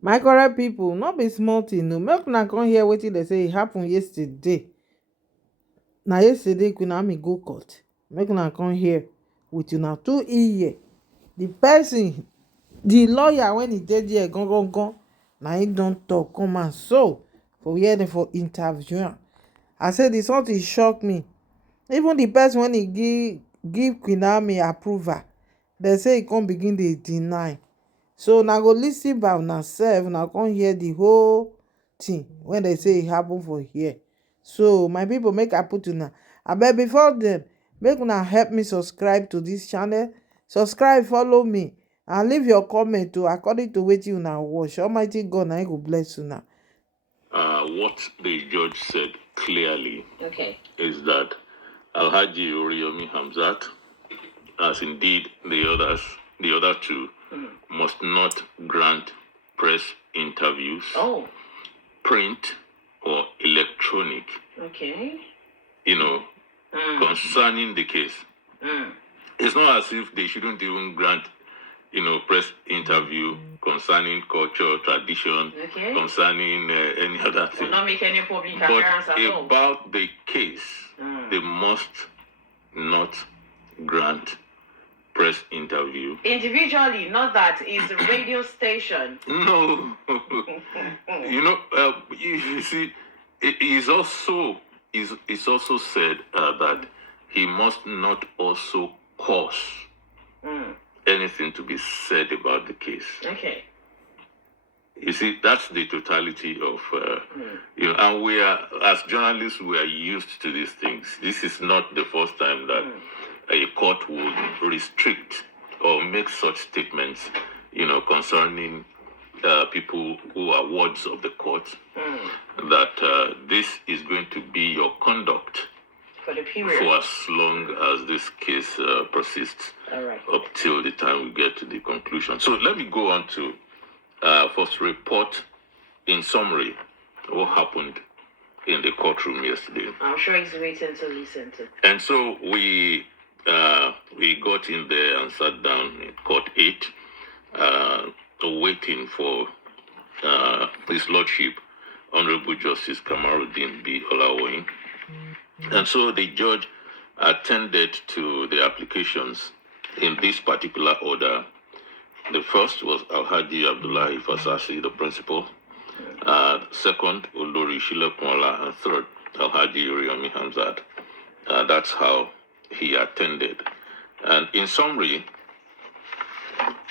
My correct people, not be small thing no. Make una come hear wetin dey say e happen yesterday. Na yesterday Queen Naomi go court. Make una come hear with una two ear. The person, the lawyer when he dey there gangan, na him don talk come and so for where dem for interview am. I say the something shock me. Even the person when he give Queen Naomi approval, dem say he come begin dey deny. So na go lis ten by una sef, una come hear the whole thing when dem say e happen for here. So my people, make I put una abeg before then, make una help me subscribe to this channel. Subscribe, follow me, and leave your comment too according to wetin una watch. Almighty God na him go bless una. What the judge said clearly is that Alhaji Oriyomi Hamzat, as indeed the other two, must not grant press interviews, print or electronic, concerning the case. It's not as if they shouldn't even grant, press interview concerning culture, tradition, concerning any other thing. Will not make any public But appearance at all. about the case, they must not grant press interview. Individually, not that it's a radio station. No. You see, it's also said that he must not also cause anything to be said about the case. Okay. You see, that's the totality of, and we are, as journalists, we are used to these things. This is not the first time that a court would restrict or make such statements, concerning people who are wards of the court, that this is going to be your conduct For the period. for as long as this case persists, up till the time we get to the conclusion. So let me go on to first report in summary what happened in the courtroom yesterday. I'm sure he's waiting to listen to. And so we got in there and sat down in court 8, waiting for His Lordship, Honorable Justice Kamaruddin B. Olawoyin. And so the judge attended to the applications in this particular order. The first was Alhaji Abdullahi Fasasi, the principal. Second, Olori Shilekunla, and third, Alhaji Oriyomi Hamzat. That's how he attended. And in summary,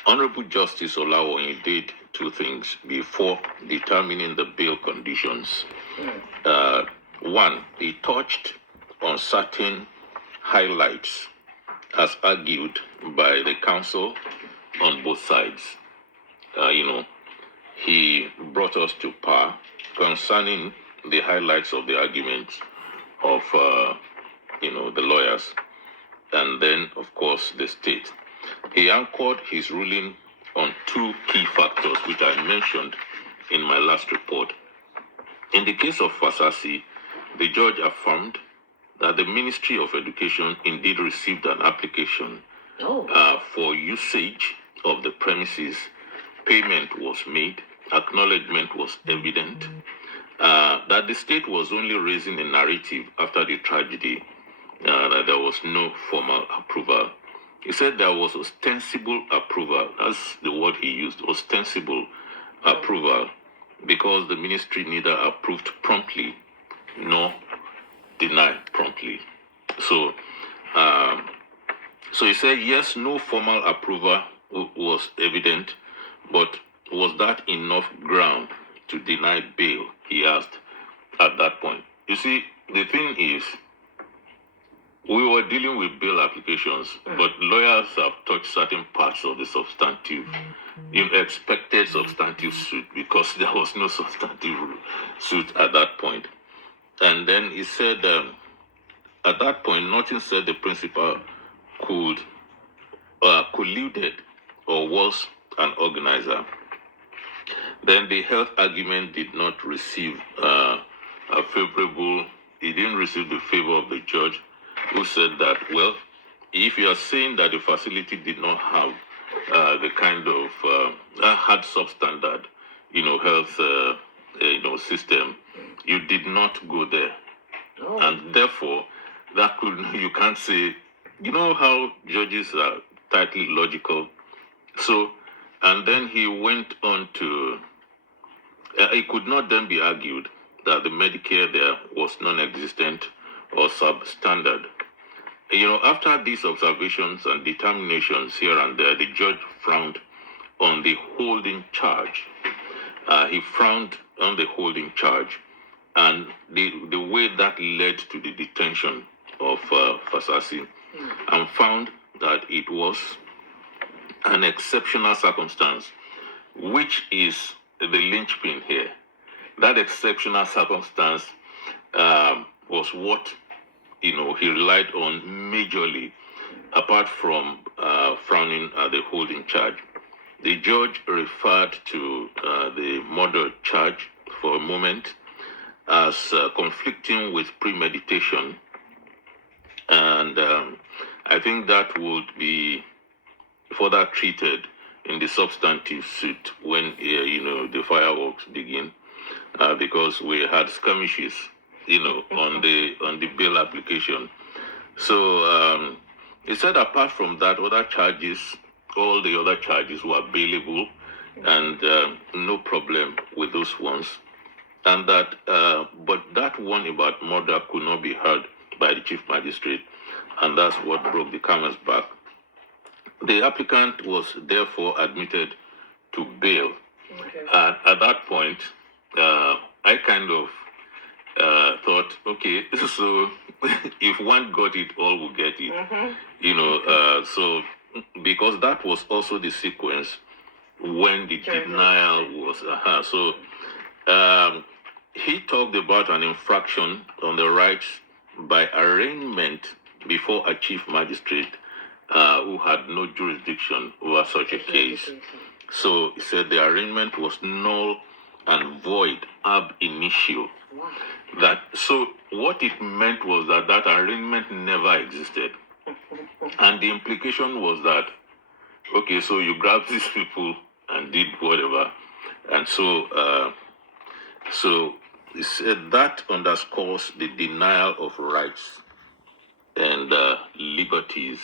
Honorable Justice Olawoyin did two things before determining the bail conditions. One, he touched on certain highlights as argued by the counsel on both sides. He brought us to par concerning the highlights of the arguments of, the lawyers, and then, of course, the state. He anchored his ruling on two key factors, which I mentioned in my last report. In the case of Fasasi, the judge affirmed that the Ministry of Education indeed received an application for usage of the premises. Payment was made, acknowledgement was evident, that the state was only raising a narrative after the tragedy, that there was no formal approval. He said there was ostensible approval. That's the word he used, ostensible approval, because the ministry neither approved promptly nor denied promptly. So he said, yes, no formal approval was evident, but was that enough ground to deny bail? He asked at that point. You see, the thing is, we were dealing with bail applications, but lawyers have touched certain parts of the substantive, expected substantive suit, because there was no substantive suit at that point. And then he said, at that point, nothing said the principal could colluded or was an organizer. Then the health argument did not receive he didn't receive the favor of the judge, who said that, well, if you are saying that the facility did not have the kind of had substandard, health, system, you did not go there. Oh. And therefore, you can't say, how judges are tightly logical. So, and then he went on to, it could not then be argued that the Medicare there was non-existent or substandard. After these observations and determinations here and there, the judge frowned on the holding charge. He frowned on the holding charge and the way that led to the detention of Fasasi, and found that it was an exceptional circumstance, which is the linchpin here. That exceptional circumstance was what he relied on majorly, apart from frowning at the holding charge. The judge referred to the murder charge for a moment as conflicting with premeditation, and I think that would be further treated in the substantive suit when the fireworks begin, because we had skirmishes on the bail application. So he said apart from that, all the other charges were bailable, and no problem with those ones. And that, but that one about murder could not be heard by the chief magistrate, and that's what broke the camel's back. The applicant was therefore admitted to bail. Okay. At that point, I kind of thought, okay, so if one got it, all will get it. So because that was also the sequence when the denial was. He talked about an infraction on the rights by arraignment before a chief magistrate who had no jurisdiction over such a case. So he said the arraignment was null and void ab initio. So what it meant was that arraignment never existed. And the implication was that, okay, so you grabbed these people and did whatever. And so he said that underscores the denial of rights and liberties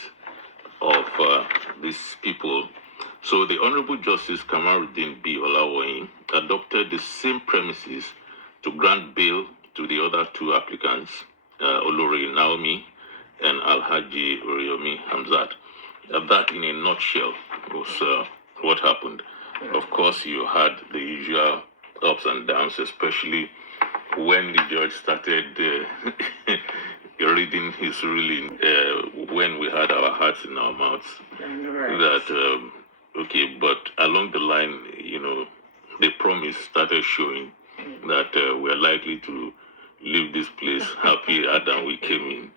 of these people. So the Honorable Justice Kamaruddin B. Olawoyin adopted the same premises to grant bail to the other two applicants, Olori Naomi and Alhaji Oriyomi Hamzat. That, in a nutshell, was what happened. Of course, you had the usual ups and downs, especially when the judge started reading his ruling, when we had our hearts in our mouths. Right. That, okay, but along the line, the promise started showing that we're likely to leave this place happier than we came in.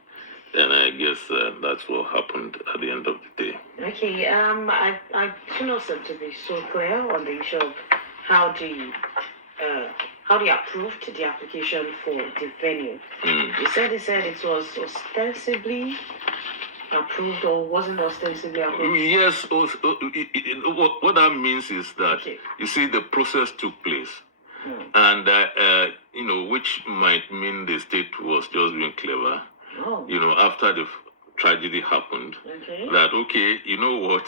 And I guess that's what happened at the end of the day. Okay, I do not seem to be so clear on the issue of how do you approve the application for the venue. You said it was ostensibly approved or wasn't ostensibly approved? Yes, what that means is that, you see, the process took place. And, which might mean the state was just being clever. After the tragedy happened, that, okay, you know what,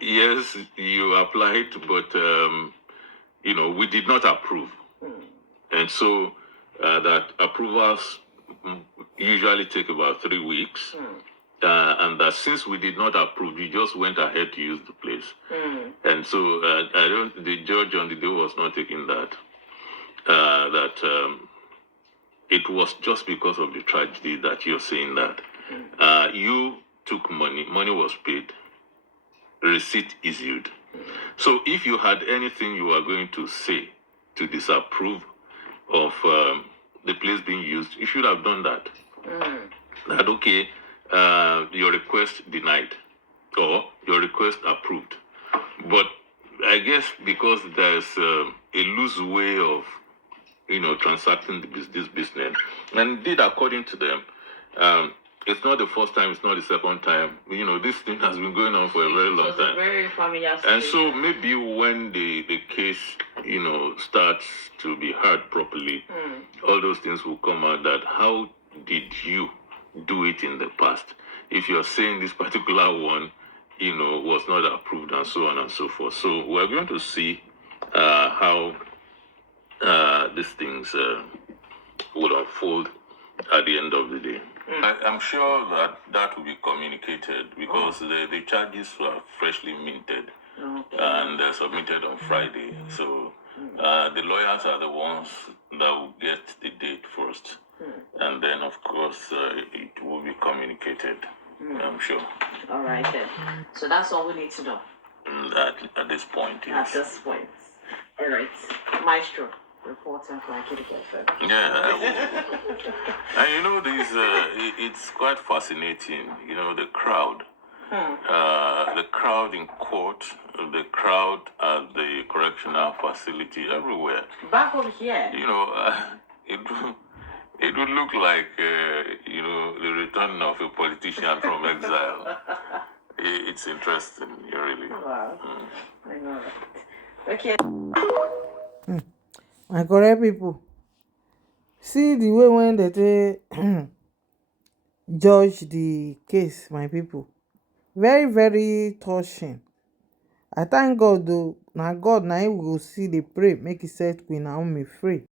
yes, you applied, but, we did not approve. And so that approvals usually take about 3 weeks. And that since we did not approve, we just went ahead to use the place. And so the judge on the day was not taking that. It was just because of the tragedy that you're saying that. You took money was paid, receipt issued. So if you had anything you were going to say to disapprove of the place being used, you should have done that. That, okay, your request denied or your request approved. But I guess because there's a loose way of transacting this business, and indeed according to them, it's not the first time, it's not the second time. This thing has been going on for a very long time. Very familiar and so maybe when the case, starts to be heard properly, all those things will come out, that how did you do it in the past? If you're saying this particular one, was not approved and so on and so forth. So we're going to see how these things would unfold at the end of the day. I'm sure that will be communicated, because the charges were freshly minted and submitted on Friday. So the lawyers are the ones that will get the date first, and then of course it will be communicated. I'm sure. All right then. So that's all we need to know. At this point, yes. At this point. All right, Maestro. Reporter for Adeleke. Yeah, and this it's quite fascinating. The crowd, the crowd in court, the crowd at the correctional facility, everywhere. Back over here. It would look like the return of a politician from exile. It's interesting, really. Wow, I know that. Okay. My correct people, see the way when they judge the case, my people, very very touching. I thank God though. Now God, now we will see the pray make He set Queen Naomi free.